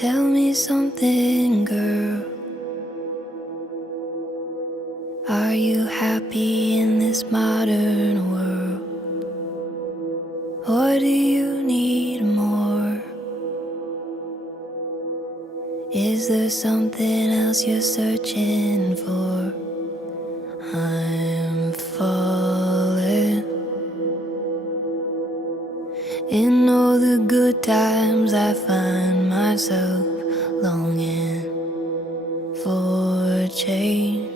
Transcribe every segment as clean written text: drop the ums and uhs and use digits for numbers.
Tell me something, girl. Are you happy in this modern world? Or do you need more? Is there something else you're searching for? I'm falling. In all the good times I find myself longing for change.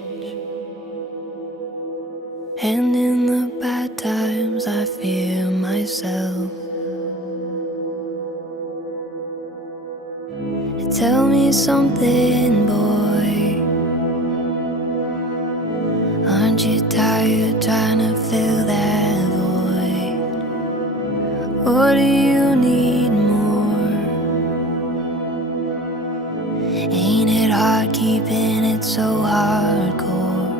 And in the bad times I fear myself. Tell me something, boy. Aren't you tired trying to fill that void? Or do you need more? Ain't it hard keeping it so hardcore?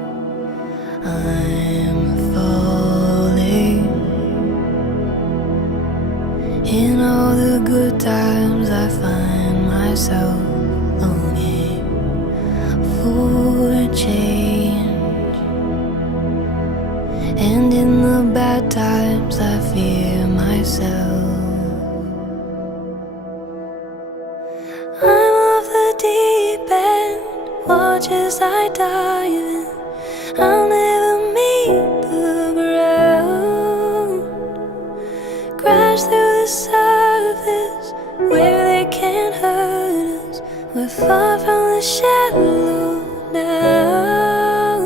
I'm falling. In all the good times I find myself longing for change. And in the bad times I fear myself. I'm off the deep end, watch as I dive in. I'll never meet the ground. Crash through the surface where they can't hurt us. We're far from the shallow now.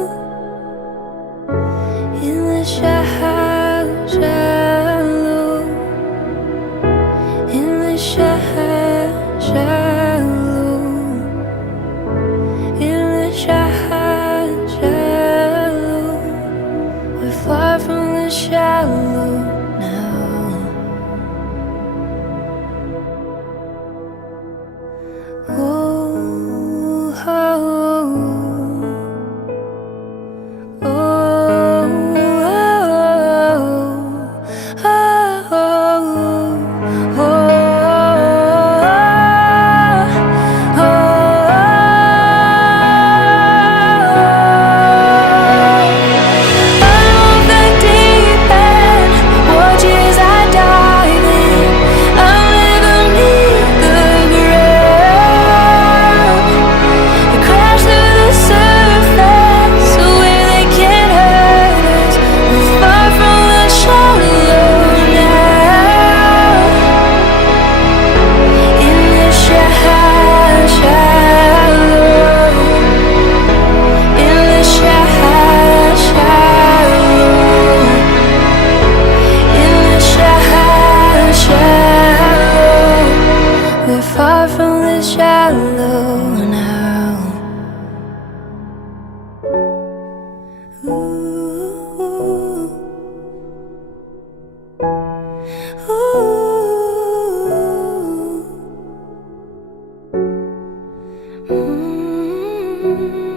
In the shallow, in the shallow, in the shallow. We're far from the shallow now. Oh, oh, oh, oh, oh, oh, mm-hmm.